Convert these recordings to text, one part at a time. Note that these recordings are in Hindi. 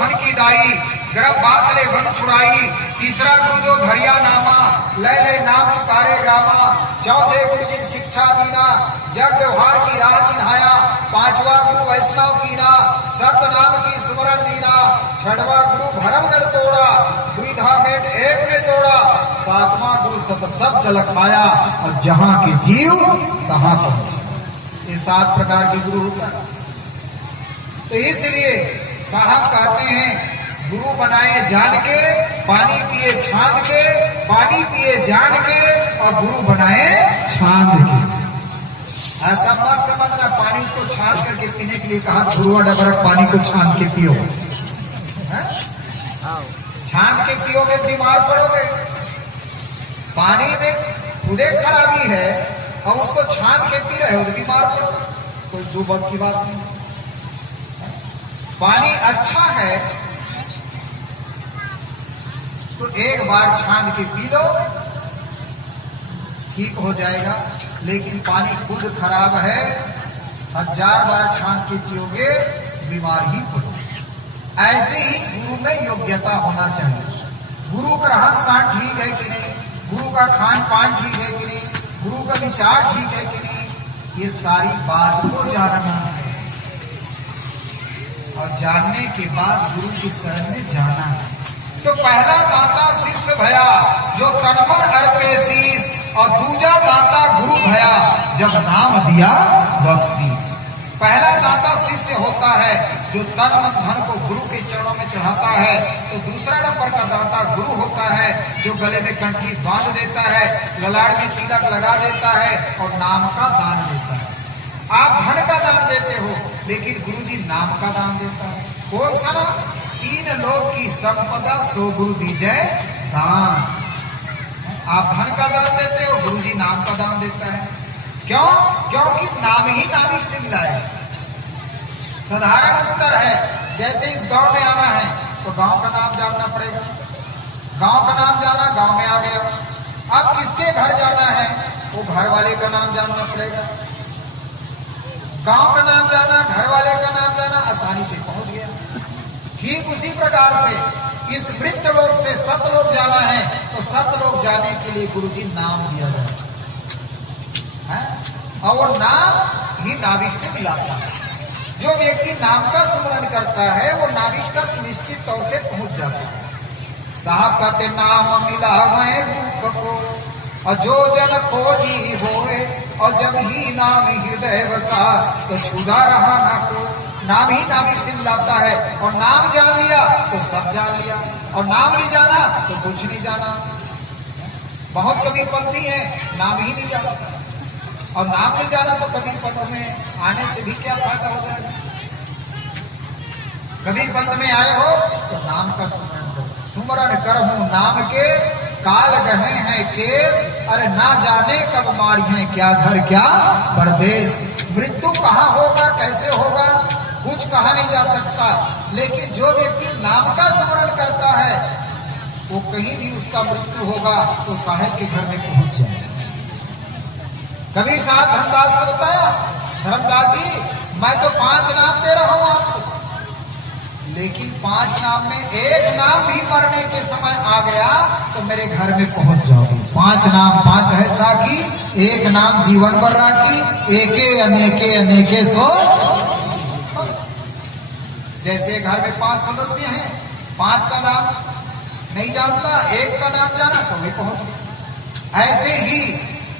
धन की दाई, गर्भ बासले वन छुड़ाई। तीसरा गुरु जो धरिया नामा, लय लय नाम पुकारे रामा। चौथे गुरु जिन शिक्षा दीना, जग व्यवहार की राह चिन्हाया। पांचवा गुरु वैष्णव कीना, सत्य नाम की सुमरण दीना। छठवा गुरु भरमगढ़ तोड़ा, द्विधा मेट एक में जोड़ा। सातवां गुरु सत शब्द लखाया, और जहां के जीव तहां पहुंचे। ये 7 प्रकार के गुरु होता है। तो इसलिए साहब कहते हैं गुरु बनाए जान के, पानी पिए छांद के। पानी पिए जान के और गुरु बनाए छांद के। ऐसा मत समझना पानी को छान करके पीने के लिए कहा गुरुआ डबरक पानी को छान के पियो। छान के पियोगे बीमार पड़ोगे। पानी में खुदे खराबी है और उसको छान के पी रहे हो तो बीमार पड़ोगे। कोई दो बात की बात नहीं। पानी अच्छा है तो एक बार छान के पी लो, ठीक हो जाएगा। लेकिन पानी खुद खराब है, 1000 बार छान के पियोगे बीमार ही पड़ोगे। ऐसे ही गुरु में योग्यता होना चाहिए। गुरु का रहन सहन ठीक है कि नहीं, गुरु का खान पान ठीक है कि नहीं, गुरु का विचार ठीक है कि नहीं, ये सारी बात को जानना है। और जानने के बाद गुरु की शरण में जाना है। तो पहला दाता शिष्य भया, जो तनमन अर्पे शीस। और दूजा दाता गुरु भया, जब नाम दिया बख्शीश। पहला दाता शिष्य होता है जो तन मन धन को गुरु के चरणों में चढ़ाता है। तो दूसरा नंबर का दाता गुरु होता है जो गले में कंठी बांध देता है, ललाट में तिलक लगा देता है और नाम का दान देता है। आप धन का दान देते हो लेकिन गुरुजी नाम का दान देता है। कौन सा नाम? 3 लोक की संपदा सो गुरु दीजय दान। आप धन का दान देते हो, गुरुजी नाम का दान देता है। क्यों? क्योंकि नाम ही नामिक से मिला है। साधारण उत्तर है, जैसे इस गांव में आना है तो गांव का नाम जानना पड़ेगा। गांव का नाम जाना, गांव में आ गया। अब किसके घर जाना है वो घर वाले का नाम जानना पड़ेगा। गांव का नाम जाना, घर वाले का नाम जाना, आसानी से पहुंच गया। ठीक उसी प्रकार से इस वृत्त लोक से सतलोक जाना है तो सतलोक जाने के लिए गुरुजी नाम दिया जाता है। और वो नाम ही नाभिक से मिलाता है। जो व्यक्ति नाम का स्मरण करता है वो नाभिक तक निश्चित तौर से पहुंच जाता है। साहब कहते नाम मिला मैं रूप को, और जो जन खोजी होए, और जब ही नाम हृदय वसा, तो छुदा रहा ना को। नाम ही नाभिक से मिलाता है। और नाम जान लिया तो सब जान लिया, और नाम नहीं जाना तो कुछ नहीं जाना। बहुत कबीर पंथी है नाम ही नहीं जाना, और नाम नहीं जाना तो कबीर पंथ में आने से भी क्या फायदा हो जाएगा। कबीर पंथ में आए हो तो नाम का सुमरण करो। सुमरण करहूं नाम के, काल गहे हैं केस। अरे ना जाने कब मारी है क्या घर क्या परदेश। मृत्यु कहाँ होगा, कैसे होगा, कुछ कहा नहीं जा सकता। लेकिन जो व्यक्ति नाम का स्मरण करता है वो कहीं भी उसका मृत्यु होगा तो साहेब के घर में पहुंच जाए। कबीर साहब धर्मदास को बताया, धर्मदास जी मैं तो 5 नाम दे रहा हूं आपको, लेकिन 5 नाम में एक नाम भी मरने के समय आ गया तो मेरे घर में पहुंच जाओगे। 5 नाम 5 है साकी, एक नाम जीवन भर राखी। एके अनेके अनेके सो। जैसे घर में 5 सदस्य हैं, 5 का नाम नहीं जानता, एक का नाम जाना तो भी पहुंच गया। ऐसे ही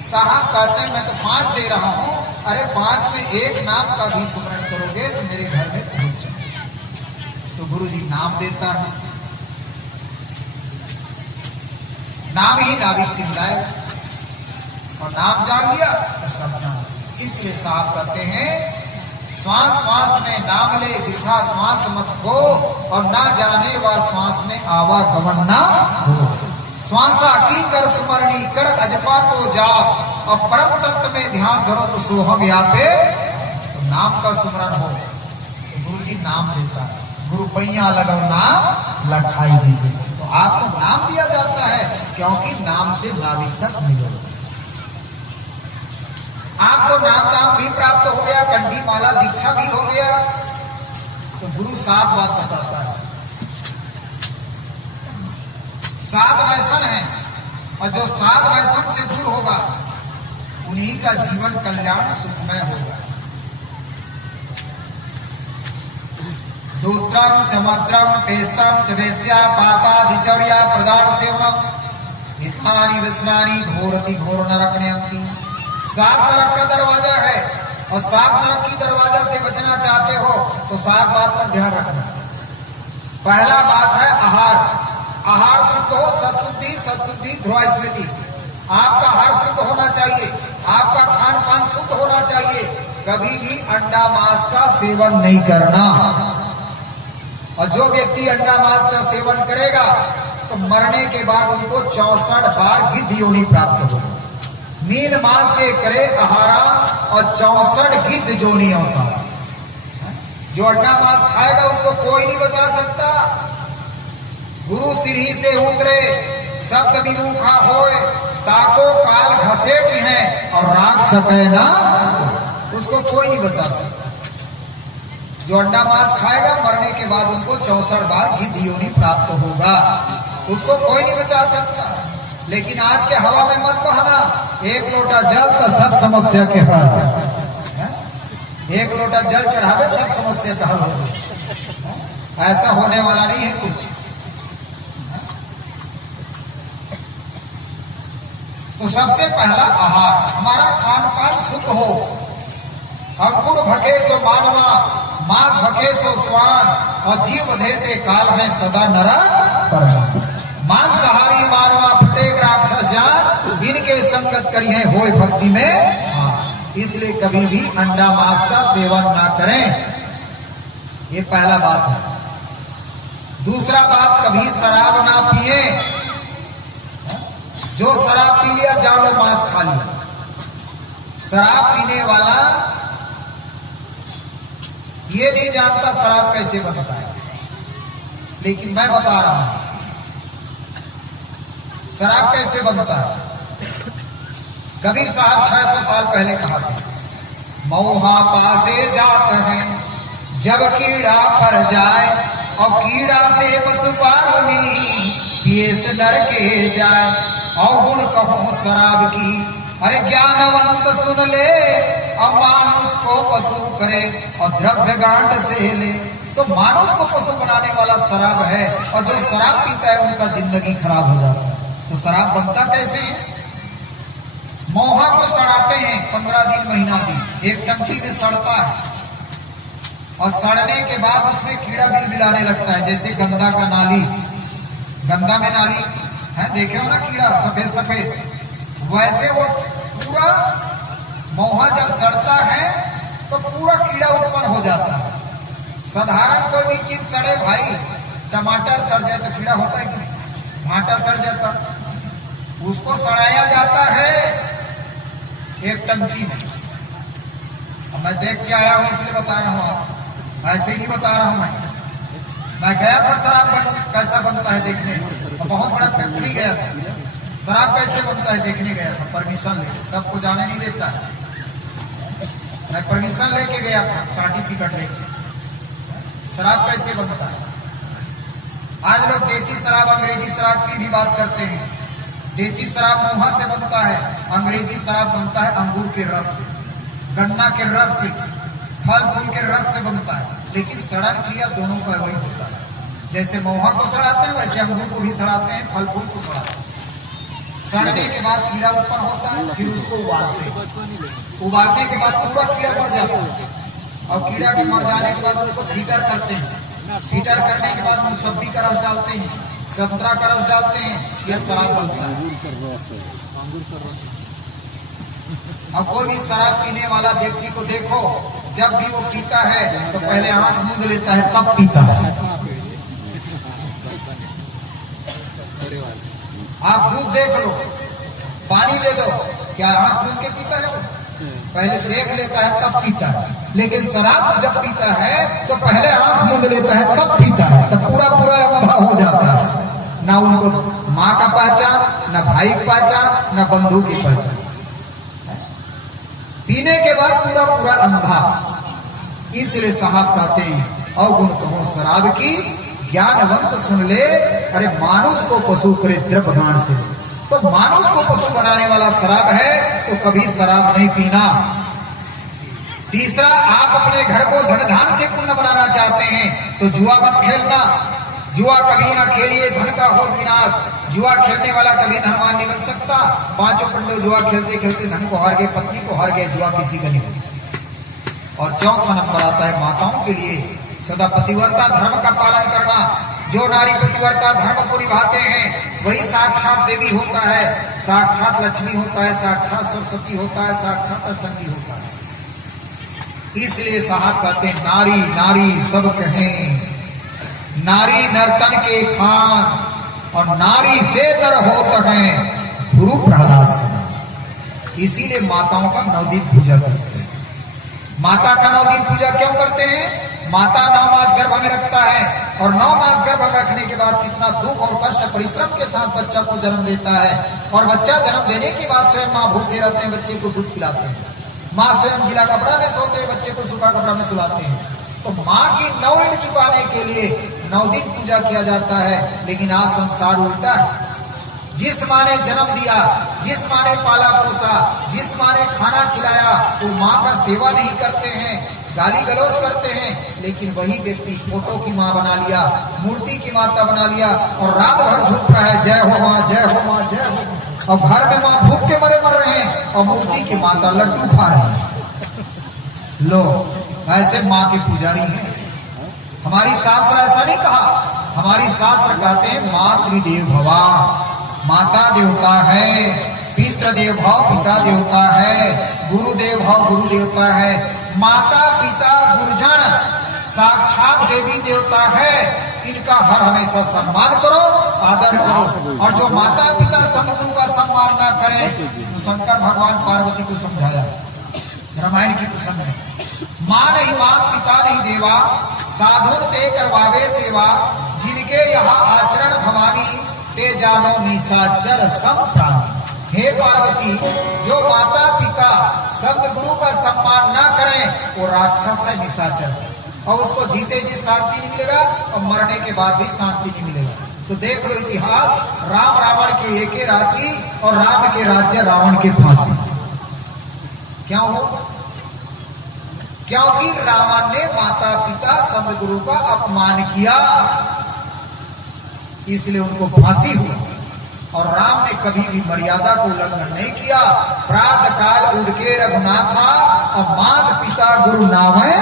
साहब कहते हैं मैं तो 5 दे रहा हूं, अरे 5 में एक नाम का भी स्मरण करोगे तो मेरे घर में पहुंच जाओगे। तो गुरुजी नाम देता है। नाम ही नाभिक से मिलाए, और नाम जान लिया तो सब जान। इसलिए साहब कहते हैं श्वास श्वास में नाम ले, वृथा श्वास मत खो, और ना जाने व श्वास में आवागमन ना हो। श्वासा की कर सुमरणी कर अजपा को जाप, और परम तत्व में ध्यान धरो तो सोहम व्यापे। तो नाम का सुमरण हो तो गुरुजी नाम देता है। गुरु पैया लगाओ नाम लखाई दीजिए। तो आपको नाम दिया जाता है क्योंकि नाम से नाभिक तक मिले। आपको नाम दाम भी प्राप्त हो गया, कंठी माला दीक्षा भी हो गया। तो गुरु 7 बात बताता है। सात व्यसन है, और जो सात व्यसन से दूर होगा उन्हीं का जीवन कल्याण सुखमय होगा। दूत्रम चमद्रम पेस्तम च वेश्या पापाधिचर्या प्रदान सेवनम हितानि व्यसनानि घोरति घोर नरक नयन्ति। सात नरक का दरवाजा है, और सात नरक की दरवाजा से बचना चाहते हो तो सात बात पर ध्यान रखना। पहला बात है आहार। आहार शुद्ध हो, सत्शुद्धि सत्शुद्धि ध्रुव स्मृति। आपका आहार शुद्ध होना चाहिए, आपका खान पान शुद्ध होना चाहिए। कभी भी अंडा मांस का सेवन नहीं करना, और जो व्यक्ति अंडा मांस का सेवन करेगा तो मरने के बाद उनको 64 बार गिद्ध योनि प्राप्त होगी। मीन मांस के करे आहारा और 64 गिद्ध योनियों का। जो अंडा मांस खाएगा उसको कोई नहीं बचा सकता। गुरु सीढ़ी से उतरे शब्द विमुखा होए, ताको काल घसेटी है और राख सके ना, उसको कोई नहीं बचा सकता। जो अंडा मांस खाएगा मरने के बाद उनको 64 बार गिद्ध योनि प्राप्त होगा, उसको कोई नहीं बचा सकता। लेकिन आज के हवा में मत बहना, एक लोटा जल तो सब समस्या के हल है। एक लोटा जल चढ़ावे सब समस्या का हल हो, ऐसा होने वाला नहीं है कुछ। तो सबसे पहला आहार, हमारा खान पान शुद्ध हो। अंकुर भके सो मानवा, मांस भके सो स्वाद, और जीव देते काल में सदा नरक। मांसाहारी मानवा प्रत्येक राक्षस जान, इनके संगत करी है होए भक्ति में। इसलिए कभी भी अंडा मांस का सेवन ना करें, ये पहला बात है। दूसरा बात, कभी शराब ना पिए। जो शराब पी लिया जानो मांस खा लिया। शराब पीने वाला ये नहीं जानता शराब कैसे बनता है, लेकिन मैं बता रहा हूं शराब कैसे बनता है। कबीर साहब 600 साल पहले कहा था, मऊहा पासे जात हैं जब कीड़ा पर जाए, और कीड़ा से पशु पारुनी पिए से डर के जाए। और गुण कहो शराब की, अरे ज्ञानवंत सुन ले, और मानुष को पशु करे और द्रव्य गांठ से ले। तो मानुष को पशु बनाने वाला शराब है, और जो शराब पीता है उनका जिंदगी खराब हो जाता है। तो शराब बनता कैसे है? मोहा को सड़ाते हैं 15 दिन महीना दिन, एक टंकी में सड़ता है, और सड़ने के बाद उसमें कीड़ा बिलबिलाने लगता है। जैसे गंदा का नाली, गंदा में नाली है, देखे हो ना कीड़ा सफेद सफेद, वैसे वो पूरा मोहा जब सड़ता है तो पूरा कीड़ा उत्पन्न हो जाता है। साधारण कोई भी चीज सड़े भाई, टमाटर सड़ जाए तो कीड़ा होता है कि नहीं? भाटा सड़ जाता, उसको सड़ाया जाता है एक टंकी में। अब मैं देख के आया हूं इसलिए बता रहा हूं, आप ऐसे ही नहीं बता रहा हूं। मैं गया था शराब कैसा बनता है देखने, बहुत बड़ा फैक्ट्री गया था, शराब कैसे बनता है देखने गया था, परमिशन लेके। सबको जाने नहीं देता है, मैं परमिशन लेके गया था, सर्टिफिकेट लेके। शराब कैसे बनता है? आज लोग देसी शराब अंग्रेजी शराब की भी बात करते हैं। देसी शराब मोहा से बनता है, अंग्रेजी शराब बनता है अंगूर के रस से, गन्ना के रस से, फल फूल के रस से बनता है। लेकिन सड़न क्रिया दोनों का वही होता है। जैसे मोहा को सड़ाते हैं वैसे अंगूर को भी सड़ाते हैं, फल फूल को सड़ाते हैं। सड़ने के बाद कीड़ा उत्पन्न होता है, फिर उसको उबालते हैं। उबालने के बाद पूरा कीड़ा मर जाता है, और कीड़ा के मर जाने के बाद उसको फिल्टर करते हैं। फिल्टर करने के बाद मुसब्बी का रस डालते हैं, संतरा का रस डालते हैं, यह शराब बनता है। अब कोई भी शराब पीने वाला व्यक्ति को देखो, जब भी वो पीता है तो पहले आंख मूंद लेता है तब पीता है। आप दूध देख लो, पानी दे दो, क्या आंख मूंद के पीता है? पहले देख लेता है तब पीता है। लेकिन शराब जब पीता है तो पहले आंख मूंद लेता है तब पीता है, तब पूरा पूरा अंधा हो जाता है। ना उनको माँ का पहचान, ना भाई की पहचान, ना बंधु की पहचान। पीने के बाद पूरा पूरा अंधा। इसलिए साहब कहते हैं, अवगुण कहो शराब की, ज्ञानवंत सुन ले, अरे मानुष को पशु करे द्रव्य गान से। तो मानुष को पशु बनाने वाला शराब है, तो कभी शराब नहीं पीना। तीसरा, आप अपने घर को धन धान से पुण्य बनाना चाहते हैं तो जुआ मत खेलना। जुआ कभी ना खेलिए, धन का हो विनाश। जुआ खेलने वाला कभी धनवान नहीं बन सकता। पांचों पंडे जुआ खेलते खेलते धन को हार गए, पत्नी को हार गए, जुआ किसी का नहीं बना। और चौथा नंबर आता है माताओं के लिए सदा पतिव्रता धर्म का पालन करना। जो नारी पतिव्रता धर्म को निभाते हैं वही साक्षात देवी होता है, साक्षात लक्ष्मी होता है, साक्षात सरस्वती होता है, साक्षात अष्टंगी होता है। इसलिए साहब कहते हैं नारी नारी सब कहें, नारी नर्तन के खान, और नारी से नर होत हैं गुरु प्रहलाद से। इसीलिए माताओं का 9 दिन पूजा करते हैं। माता का 9 दिन पूजा क्यों करते हैं? माता 9 मास गर्भ में रखता है, और 9 मास गर्भ में रखने के बाद कितना दुख और कष्ट परिश्रम के साथ बच्चा को जन्म देता है। और बच्चा जन्म देने के बाद स्वयं माँ भूखे रहते हैं, बच्चे को दूध पिलाते हैं। माँ स्वयं गीला कपड़ा में सोते हुए बच्चे को सूखा कपड़ा में सुलाते हैं। तो माँ की 9 ऋण चुकाने के लिए 9 दिन पूजा किया जाता है। लेकिन आज संसार उल्टा है। जिस माँ ने जन्म दिया, जिस माँ ने पाला पोसा, जिस माँ ने खाना खिलाया, वो माँ का सेवा नहीं करते हैं, गाली गलौज करते हैं। लेकिन वही व्यक्ति फोटो की माँ बना लिया, मूर्ति की माता बना लिया, और रात भर झूठ रहा है जय हो माँ, जय हो माँ, जय हो माँ। और घर में माँ भूख के मरे मर रहे हैं, और मूर्ति की माता लड्डू खा रहे हैं। लो, ऐसे माँ के पुजारी हैं। हमारी शास्त्र ऐसा नहीं कहा। हमारी शास्त्र कहते हैं मातृदेव भवा, माता देवता है, पितृ देव भाव पिता देवता है, गुरुदेव भाव गुरु देवता है। माता पिता गुरुजन साक्षात देवी देवता है। इनका हर हमेशा सम्मान करो, आदर करो। और जो माता पिता संत गुरु का सम्मान ना करें, तो शंकर भगवान पार्वती को समझाया रामायण की प्रसंग है। मां नहीं मात पिता नहीं देवा, साधुन ते करवावे सेवा, जिनके यहाँ आचरण भवानी, ते जानो निशाचर सम प्राणी। हे पार्वती, जो माता पिता संत गुरु का सम्मान ना करें वो राक्षस है, निशाचर। और उसको जीते जी शांति नहीं मिलेगा, और मरने के बाद भी शांति नहीं मिलेगा। तो देख लो इतिहास, राम रावण के एक राशि, और राम के राज्य रावण के फांसी। क्यों हो? क्योंकि रावण ने माता पिता संत गुरु का अपमान किया, इसलिए उनको फांसी हुआ। और राम ने कभी भी मर्यादा को उल्लंघन नहीं किया। प्रातः काल उठ के रघुनाथा, और माता पिता गुरु नामे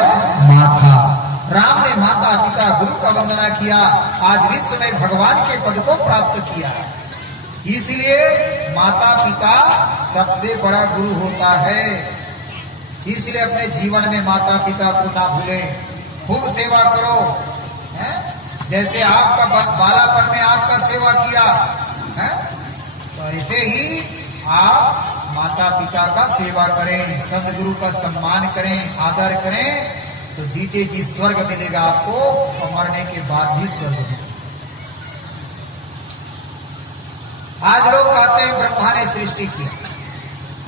माथा। राम ने माता पिता गुरु का वंदना किया, आज विश्व में भगवान के पद को प्राप्त किया। इसलिए माता पिता सबसे बड़ा गुरु होता है। इसलिए अपने जीवन में माता पिता को ना भूलें, खूब सेवा करो। है? जैसे आपका बालापन में आपका सेवा किया है, तो ऐसे ही आप माता पिता का सेवा करें, सदगुरु का सम्मान करें, आदर करें, तो जीते जी स्वर्ग मिलेगा आपको, और मरने के बाद भी स्वर्ग मिलेगा। आज लोग कहते हैं ब्रह्मा ने सृष्टि किया।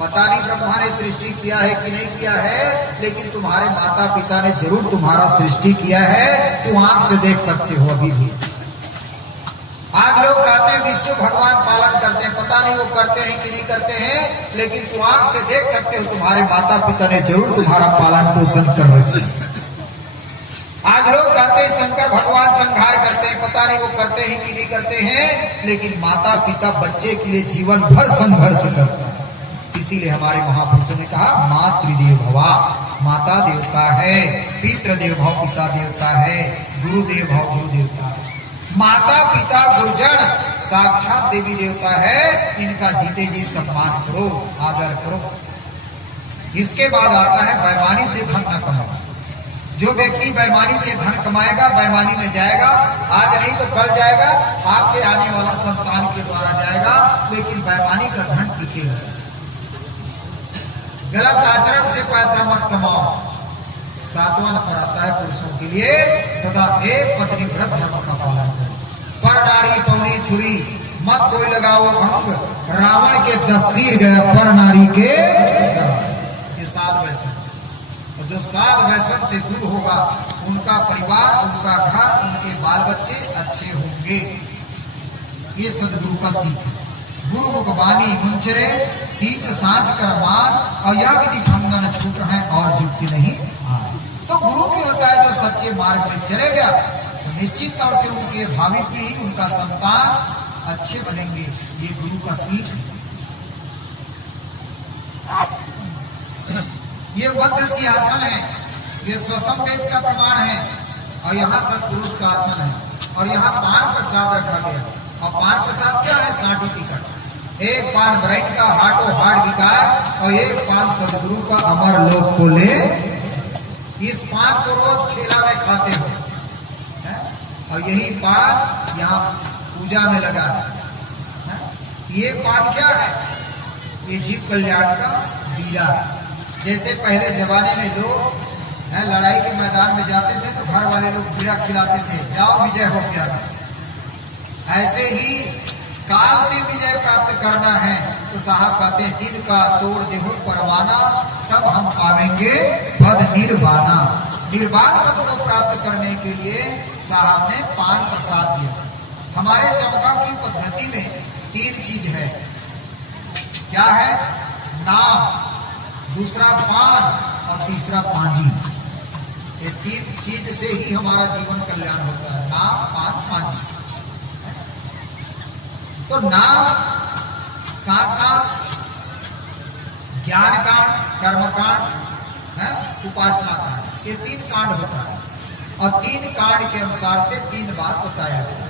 पता नहीं ब्रह्मा ने सृष्टि किया है कि नहीं किया है, लेकिन तुम्हारे माता पिता ने जरूर तुम्हारा सृष्टि किया है। तुम आंख से देख सकते हो अभी भी। आज लोग कहते हैं विष्णु भगवान पालन करते हैं, पता नहीं वो करते हैं कि नहीं करते हैं, लेकिन तुम आंख से देख सकते हो तुम्हारे माता पिता ने जरूर तुम्हारा पालन पोषण कर रखे हैं। आज लोग कहते हैं शंकर भगवान संहार करते हैं, पता नहीं वो करते हैं कि नहीं करते हैं, लेकिन माता पिता बच्चे के लिए जीवन भर संघर्ष करते हैं। इसीलिए हमारे महापुरुषों ने कहा मातृदेव भवा, माता देवता है, पितृदेव भाव पिता देवता है, गुरुदेव भाव गुरु देवता है। माता पिता गुरुजन साक्षात देवी देवता है। इनका जीते जी सम्मान करो, आदर करो। इसके बाद आता है बेईमानी से धन न कमाओ। जो व्यक्ति बेईमानी से धन कमाएगा बेईमानी में जाएगा, आज नहीं तो कल जाएगा, आपके आने वाला संतान के द्वारा जाएगा, लेकिन बेईमानी का धन टिकेगा। गलत आचरण से पैसा मत कमाओ। 7वां नंबर आता है पुरुषों के लिए सदा एक पत्नी व्रत धर्म का पालन करें। पर नारी पौनी छुरी मत कोई लगाओ अंग, रावण के 10 सिर गया पर नारी के 7 वैसे। जो साध वैष्णव से दूर होगा उनका परिवार, उनका घर, उनके बाल बच्चे अच्छे होंगे। ये सदगुरु का सीख है। गुरु मुखबानी मुंचरे सीच साँझ कर मान, और यह विधि भंगन छूट है और युक्ति नहीं। तो गुरु की होता है जो सच्चे मार्ग में चले गया तो निश्चित तौर से उनके भावी पीढ़ी, उनका संतान अच्छे बनेंगे। ये गुरु का सीख है। ये मध्य सिंहासन है, ये स्वसंवेद का प्रमाण है, और यहाँ सतपुरुष का आसन है, और यहाँ पान प्रसाद रखा गया। और पान प्रसाद क्या है? सर्टिफिकेट। एक पान ब्राइट का हार्टो हार्ट बिकाए और एक पान सदगुरु का अमर लोक को ले। इस पान को रोज ठेला में खाते हो, और यही पान यहाँ पूजा में लगा है। ये पान क्या है? ये जीव कल्याण का बीड़ा। जैसे पहले जमाने में लोग लड़ाई के मैदान में जाते थे तो घर वाले लोग बीड़ा खिलाते थे, जाओ विजय हो गया। ऐसे ही काल से विजय प्राप्त करना है तो साहब कहते हैं दिन का तोड़ देहु परवाना, तब हम पावेंगे पद निर्वाणा। निर्वाण पद को प्राप्त करने के लिए साहब ने पान प्रसाद दिया। हमारे चौका की पद्धति में 3 चीज है। क्या है? नाम, दूसरा पान, और तीसरा पांजी। ये 3 चीज से ही हमारा जीवन कल्याण होता है। नाम, पान, पांजी। तो नाम साथ साथ ज्ञान कांड, कर्म कांड, उपासना कांड, ये 3 कांड होता है। और 3 कांड के अनुसार से 3 बात बताया गया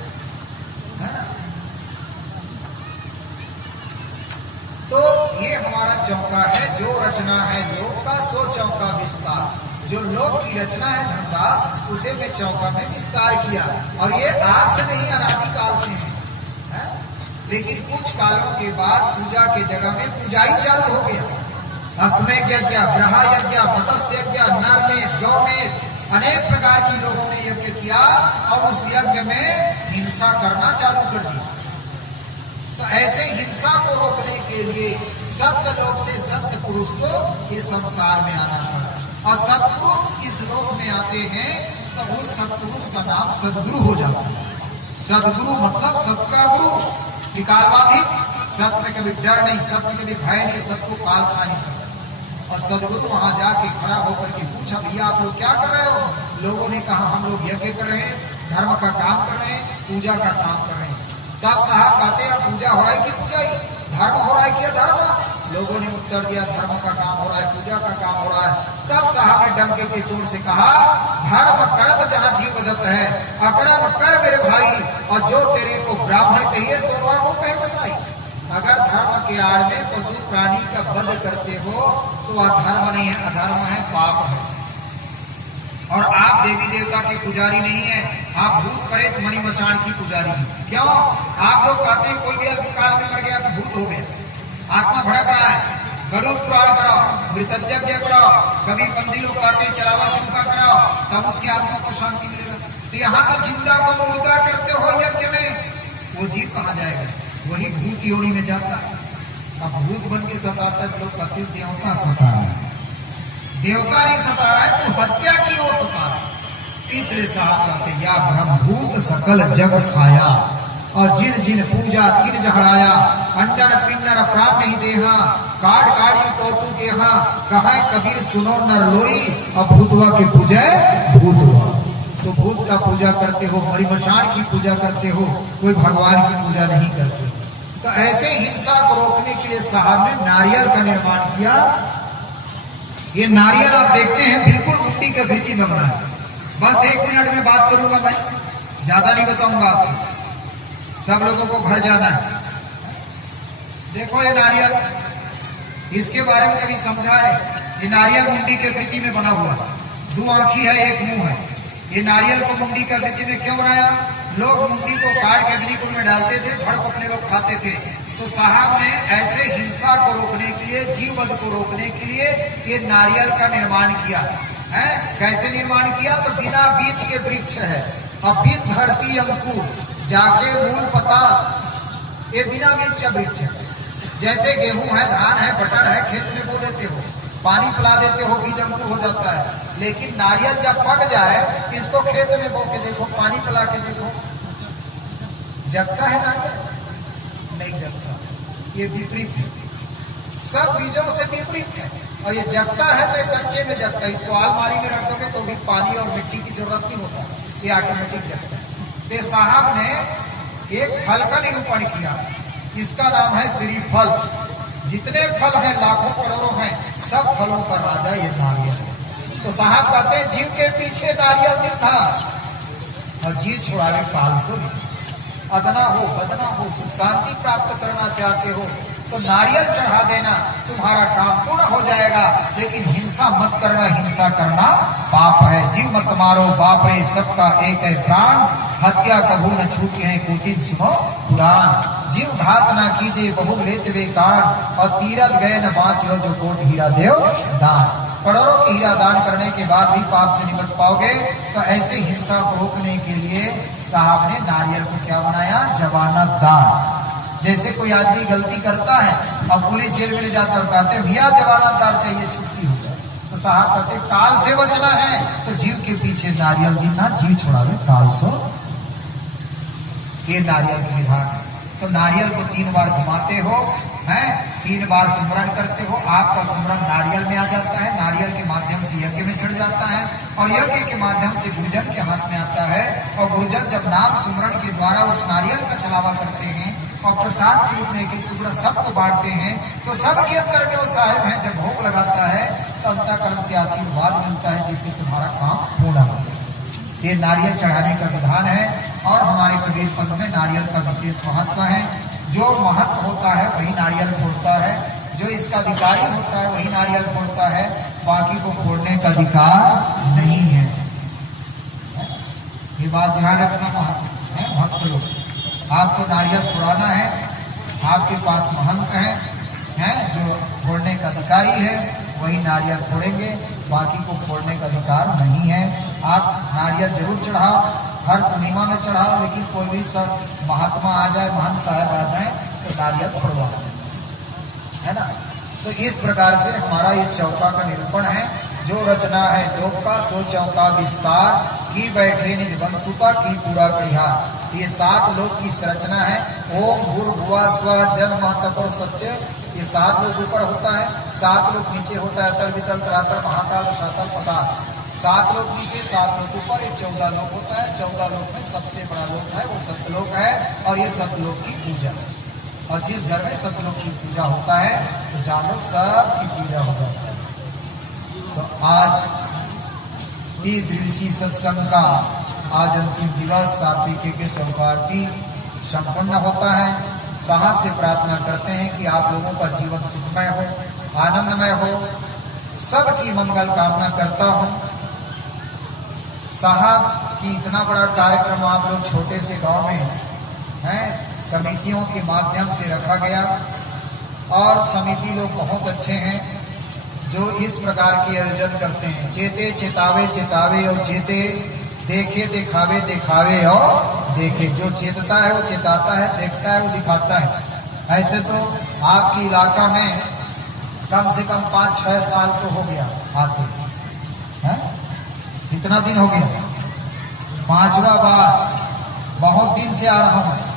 है। तो ये हमारा चौका है। जो रचना है लोक का सो चौका विस्तार। जो लोक की रचना है धर्मदास, उसे मैं चौका में विस्तार किया। और ये आज से नहीं, अनादिकाल से है। लेकिन कुछ कालों के बाद पूजा के जगह में पूजाई चालू हो गया। अस्मय यज्ञ, ग्रह यज्ञ, मत्स्य यज्ञ, नर में, गौ में, अनेक प्रकार की लोगों ने यज्ञ किया और उस यज्ञ में हिंसा करना चालू कर दिया। तो ऐसे हिंसा को रोकने के लिए सत्य लोक से सत्य पुरुष को इस संसार में आना पड़ा। और सत्पुरुष इस लोक में आते हैं तो उस सत्पुरुष का नाम सदगुरु हो जाता है। सदगुरु मतलब सत्य का गुरु, विकालवादी। सत्य में कभी डर नहीं, सत्य में कभी भय नहीं, सत्य को काल खा नहीं सकता। और सदगुरु वहां जाके खड़ा होकर के पूछा, भैया आप लोग क्या कर रहे हो? लोगों ने कहा हम लोग यज्ञ कर रहे हैं, धर्म का काम कर रहे हैं, पूजा का काम कर रहे हैं। तब साहब कहते हैं पूजा हो रहा है कि पूजा ही, धर्म हो रहा है कि अधर्म? लोगों ने उत्तर दिया धर्म का काम हो रहा है, पूजा का काम हो रहा है। तब साहब ने डंके के चोट से कहा, धर्म कर्म जहाँ जीव दत्त है, अकर्म कर मेरे भाई, और जो तेरे को ब्राह्मण कहिए तो वो कहे बसाई। अगर धर्म के आड़ में पशु प्राणी का वध करते हो तो वह धर्म नहीं है, अधर्म है, पाप है। और आप देवी देवता के पुजारी नहीं है, आप भूत प्रेत मणि मशान की पुजारी हैं। क्यों? आप लोग कहते हैं कोई भी अल्पकाल में मर गया तो भूत हो गया, आत्मा भड़क रहा है, गरुड़ पुराण कराओ, मृतज्ञ कराओ, कभी बंदी लोग कहते हैं चलावा चुमका कराओ, तब उसकी आत्मा को शांति मिलेगा। तो यहाँ तो जिंदा को मुर्दा करते हो यज्ञ में, वो जीव कहाँ जाएगा? वही भूत योनि में जाता है। अब भूत बन के सताता है, लोग कहते हैं देवता सता रहा है। देवता नहीं सता रहा है तो हत्या की वो सता रहा है। इसलिए साहब कहते या ब्रह्मभूत सकल जग खाया, और जिन जिन पूजा तिन जहड़ाया, अंडन पिंडन प्राप्त ही देहा, काट काड़ी कौतु देहा, कहा कबीर सुनो नर लोई, और भूतवा के पूजय भूत हुआ। तो भूत का पूजा करते हो, मणिमशान की पूजा करते हो, कोई भगवान की पूजा नहीं करते। तो ऐसे हिंसा को रोकने के लिए साहब ने नारियल का निर्माण किया। ये नारियल आप देखते हैं बिल्कुल मिट्टी के भीति में बना है। बस 1 मिनट में बात करूंगा, मैं ज्यादा नहीं बताऊंगा आपको, सब लोगों को घर जाना है। देखो ये नारियल, इसके बारे में कभी समझा है? ये नारियल मुंडी के भीति में बना हुआ, 2 आंखी है, 1 मुंह है। ये नारियल को मुंडी का भीति में क्यों बनाया? लोग मुंडी को काट के अग्निकुंड में डालते थे, फड़ को अपने लोग खाते थे। तो साहब ने ऐसे हिंसा को रोकने के लिए, जीववध को रोकने के लिए ये नारियल का निर्माण किया है। कैसे निर्माण किया? तो बिना बीज के वृक्ष है, अब बीज धरती अंकुर जाके मूल पता, ये बिना बीज का वृक्ष है। जैसे गेहूं है, धान है, बटर है, खेत में बो देते हो, पानी पिला देते हो बीज अंकुर हो जाता है, लेकिन नारियल जब पक जाए इसको खेत में बो के देखो, पानी पिला के देखो, जगता है नारियल? नहीं जगता। ये विपरीत है, सब बीजों से विपरीत है। और ये जगता है तो कच्चे में जगता है, इसको अलमारी में रख दोगे तो भी पानी और मिट्टी की जरूरत नहीं होता, ये ऑटोमेटिक जगता है। तो साहब ने एक फल का निरूपण किया, इसका नाम है श्रीफल। जितने फल हैं लाखों करोड़ों हैं, सब फलों का राजा ये नारियल है। तो साहब कहते हैं जीव के पीछे नारियल दिन था और जीव छुड़ावे काल सो। अदना हो बदना हो, सुख शांति प्राप्त करना चाहते हो तो नारियल चढ़ा देना, तुम्हारा काम पूर्ण हो जाएगा। लेकिन हिंसा मत करना, हिंसा करना पाप है। जीव मत मारो, बाप रे सबका एक है प्राण, हत्या कभू न छूटी है कोटिन सुनो पुराण। जीव घात ना कीजिए बहु लेत वे कान, और तीरथ गए न बाँचो जो कोट हीरा देव दान। करोड़ों की हीरा दान करने के बाद भी पाप से निकल पाओगे। तो ऐसे हिंसा को रोकने के लिए साहब ने नारियल को क्या बनाया? जमानत दार। जैसे कोई आदमी गलती करता है और पुलिस जेल में ले जाता है, कहते हैं भैया जमानतदार चाहिए, छुट्टी हो जाए। तो साहब कहते हैं काल से बचना है तो जीव के पीछे नारियल गिनना, जीव छुड़ावे काल सो। ये नारियल की विधान है। तो नारियल को 3 बार घुमाते हो, हैं 3 बार स्मरण करते हो, आपका स्मरण नारियल में आ जाता है, नारियल के माध्यम से यज्ञ में चढ़ जाता है, और यज्ञ के माध्यम से गुरुजन के हाथ में आता है। और गुरुजन जब नाम स्मरण के द्वारा उस नारियल का चलावा करते हैं और प्रसाद के रूप में एक टुकड़ा सबको बांटते हैं, तो सबके अंदर में वो साहिब है जब भोग लगाता है तो अंतःकरण से आशीर्वाद मिलता है जिससे तुम्हारा काम पूर्ण हो। ये नारियल चढ़ाने का विधान है। और हमारे कबीर पंथ में नारियल का विशेष महत्व है। जो महत्व होता है वही नारियल फोड़ता है, जो इसका अधिकारी होता है वही नारियल फोड़ता है, बाकी को फोड़ने का अधिकार नहीं है। ये बात ध्यान रखना महत्व है। भक्त लोग आपको नारियल फोड़ाना है, आपके पास महंत हैं जो फोड़ने का अधिकारी है, वही नारियल फोड़ेंगे, बाकी को फोड़ने का अधिकार नहीं है। आप नारियल जरूर चढ़ाओ, हर पूर्णिमा में चढ़ाओ, लेकिन कोई भी सब महात्मा आ जाए, महंत साहब आ जाए तो नारियल फोड़वा, है ना। तो इस प्रकार से हमारा ये चौका का निरूपण है। जो रचना है लोक का सो चौका विस्तार, की बैठे निज बंसुता की पूरा कड़िहार। ये 7 लोक की रचना है। ओम भूर्भुवः स्वः जन महतपर सत्य, ये 7 लोक ऊपर होता है, 7 लोक नीचे होता है, तल वितल तलातल महाकाल रसातल पताल। 7 लोक नीचे 7 लोक ऊपर, ये 14 लोक होता है। 14 लोक में सबसे बड़ा लोक है वो सतलोक है, और ये सतलोक की पूजा है। और जिस घर में सतलोक की पूजा होता है तो जानो सब की पूजा हो जाता है। तो आज 3 दिवसीय सत्संग का आज अंतिम दिवस 7वीं के चौपाटी संपन्न होता है। साहब से प्रार्थना करते हैं कि आप लोगों का जीवन सुखमय हो, आनंदमय हो, सबकी मंगल कामना करता हूं। साहब की इतना बड़ा कार्यक्रम आप लोग छोटे से गांव में हैं, समितियों के माध्यम से रखा गया, और समिति लोग बहुत अच्छे हैं जो इस प्रकार के आयोजन करते हैं। चेते चेतावे चेतावे और चेते, देखे दिखावे दिखावे और देखे। जो चेतता है वो चेताता है, देखता है वो दिखाता है। ऐसे तो आपकी इलाका में कम से कम 5-6 साल तो हो गया आते हैं। कितना दिन हो गया? 5वां बार, बहुत दिन से आ रहा हूं।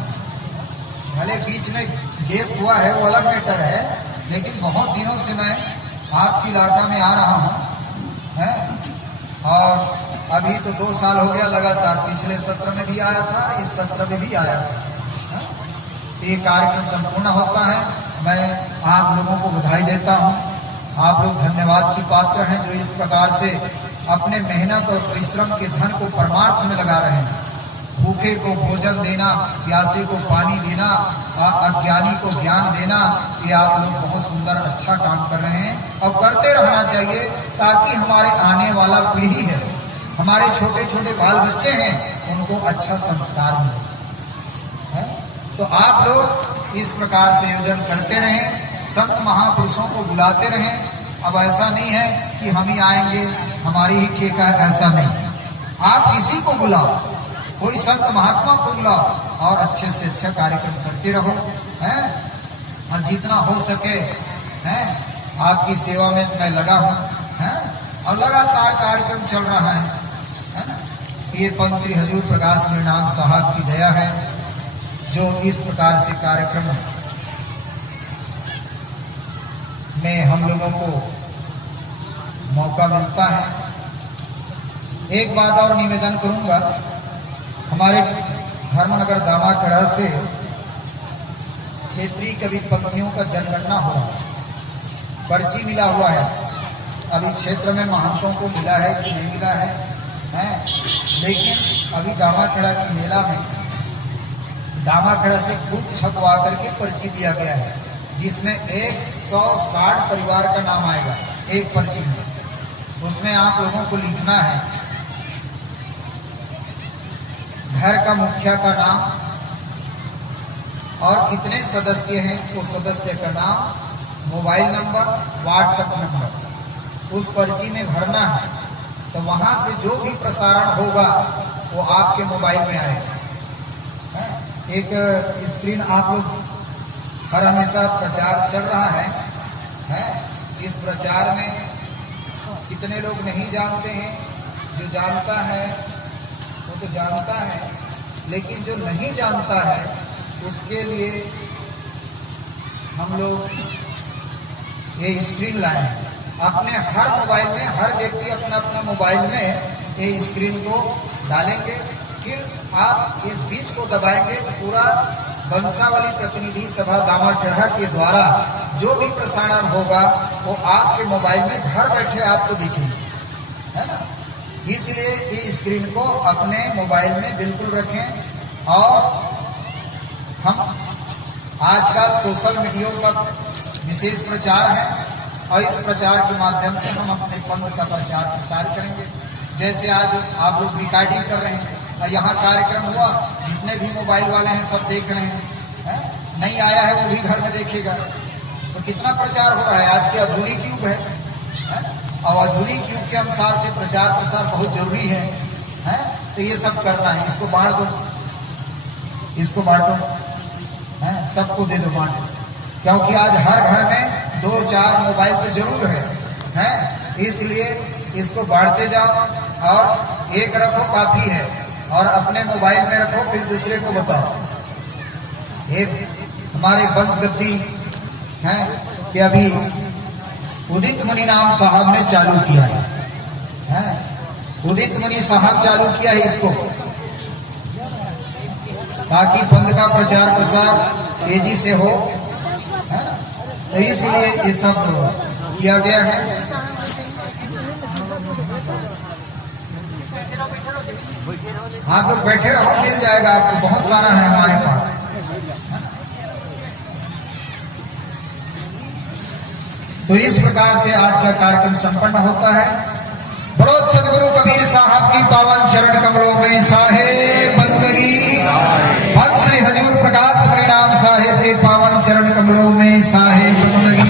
भले बीच में गैप हुआ है वो अलग मैटर है, लेकिन बहुत दिनों से मैं आपकी इलाका में आ रहा हूं, है। और अभी तो 2 साल हो गया लगातार, पिछले सत्र में भी आया था, इस सत्र में भी आया था। ये कार्यक्रम संपूर्ण होता है। मैं आप लोगों को बधाई देता हूं। आप लोग धन्यवाद की पात्र हैं जो इस प्रकार से अपने मेहनत और परिश्रम के धन को परमार्थ में लगा रहे हैं। भूखे को भोजन देना, प्यासे को पानी देना, अज्ञानी को ज्ञान देना, ये आप लोग बहुत सुंदर अच्छा काम कर रहे हैं और करते रहना चाहिए, ताकि हमारे आने वाला पीढ़ी है, हमारे छोटे छोटे बाल बच्चे हैं, उनको अच्छा संस्कार मिले। तो आप लोग इस प्रकार से आयोजन करते रहें, संत महापुरुषों को बुलाते रहें। अब ऐसा नहीं है कि हम ही आएंगे, हमारी ही ठेका है, ऐसा नहीं। आप किसी को बुलाओ, कोई संत महात्मा को बुलाओ और अच्छे से अच्छा कार्यक्रम करते रहो, हैं। और जितना हो सके हैं आपकी सेवा में मैं लगा हूँ, है? और लगातार कार्यक्रम चल रहा है ना? ये पंच श्री हजूर प्रकाश परिणाम साहब की दया है जो इस प्रकार से कार्यक्रम में हम लोगों को मौका मिलता है। एक बात और निवेदन करूंगा, हमारे धर्मनगर दामाखेड़ा से क्षेत्रीय कवि पंक्तियों का जनगणना हो रहा है, पर्ची मिला हुआ है। अभी क्षेत्र में महंतों को मिला है कि नहीं मिला है, लेकिन अभी दामाखेड़ा की मेला में दामाखेड़ा से खुद छपवा करके पर्ची दिया गया है, जिसमें 160 परिवार का नाम आएगा एक पर्ची में। उसमें आप लोगों को लिखना है घर का मुखिया का नाम और कितने सदस्य हैं वो सदस्य का नाम, मोबाइल नंबर, व्हाट्सएप नंबर उस पर्ची में भरना है। तो वहां से जो भी प्रसारण होगा वो आपके मोबाइल में आएगा। एक स्क्रीन आप लोग हर हमेशा प्रचार चल रहा है। इस प्रचार में कितने लोग नहीं जानते हैं, जो जानता है वो तो जानता है, लेकिन जो नहीं जानता है उसके लिए हम लोग ये स्क्रीन लाए हैं। अपने हर मोबाइल में, हर व्यक्ति अपना अपना मोबाइल में ये स्क्रीन को डालेंगे, फिर आप इस बीच को दबाएंगे तो पूरा बंसावली प्रतिनिधि सभा दामाखेड़ा के द्वारा जो भी प्रसारण होगा वो आपके मोबाइल में घर बैठे आपको दिखेगी, है ना। इसलिए ये स्क्रीन को अपने मोबाइल में बिल्कुल रखें। और हम आजकल सोशल मीडिया का विशेष प्रचार है और इस प्रचार के माध्यम से हम अपने पंथ का प्रचार प्रसार करेंगे। जैसे आज आप लोग रिकॉर्डिंग कर रहे हैं और यहाँ कार्यक्रम हुआ, जितने भी मोबाइल वाले हैं सब देख रहे हैं, नहीं आया है वो भी घर में देखेगा। तो कितना प्रचार हो रहा है। आज के आधुनिक युग है और आधुनिक युग के अनुसार से प्रचार प्रसार बहुत जरूरी है। तो ये सब करना है। इसको बांट दो, इसको बांटो, सबको दे दो बांट, क्योंकि आज हर घर में 2-4 मोबाइल तो जरूर है। इसलिए इसको बांटते जाओ और एक रखो काफी है और अपने मोबाइल में रखो, फिर दूसरे को बताओ। एक हमारे वंशगद्दी हैं कि अभी उदित मुनि नाम साहब ने चालू किया है। उदित मुनि साहब चालू किया है इसको, ताकि पंथ का प्रचार प्रसार तेजी से हो, तो इसलिए ये सब किया गया है। आप लोग बैठे रहो, मिल जाएगा आपको, बहुत सारा है हमारे पास। तो इस प्रकार से आज का कार्यक्रम संपन्न होता है। बड़ो सदगुरु कबीर साहब की पावन शरण कमलों में साहेब बंदगी, पंच श्री हजूर प्रकाश परिणाम साहेब के पावन चरण कमलों में साहेब बंदगी,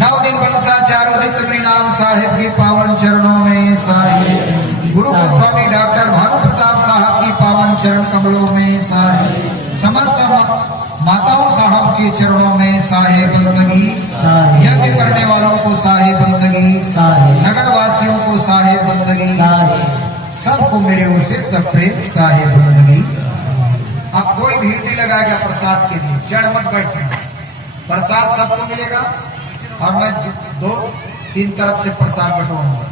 9 दिन बंसा चारों दिन परिणाम साहेब के पावन चरणों में साहेब, गुरु गोस्वामी डॉक्टर भानु प्रताप साहब की पावन चरण कमलों में साहेब, समस्त माताओं साहब के चरणों में साहेब बंदगी, यज्ञ करने वालों को साहेब बंदगी, नगर वासियों को साहेब बंदगी, सबको मेरे ओर से सब प्रेम साहेब बंदगी। अब कोई भीड़ नहीं लगाएगा प्रसाद के लिए, चढ़ मत बैठना, प्रसाद सबको मिलेगा और मैं 2-3 तरफ से प्रसाद बटवाऊंगा,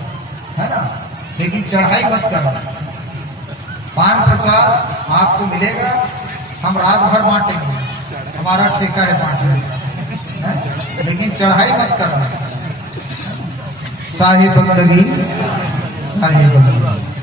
है ना। लेकिन चढ़ाई मत करना। पान प्रसाद आपको मिलेगा, हम रात भर बांटेंगे, हमारा ठेका है बांटने, लेकिन चढ़ाई मत करना। साहिब बंदगी, साहिब बंदगी।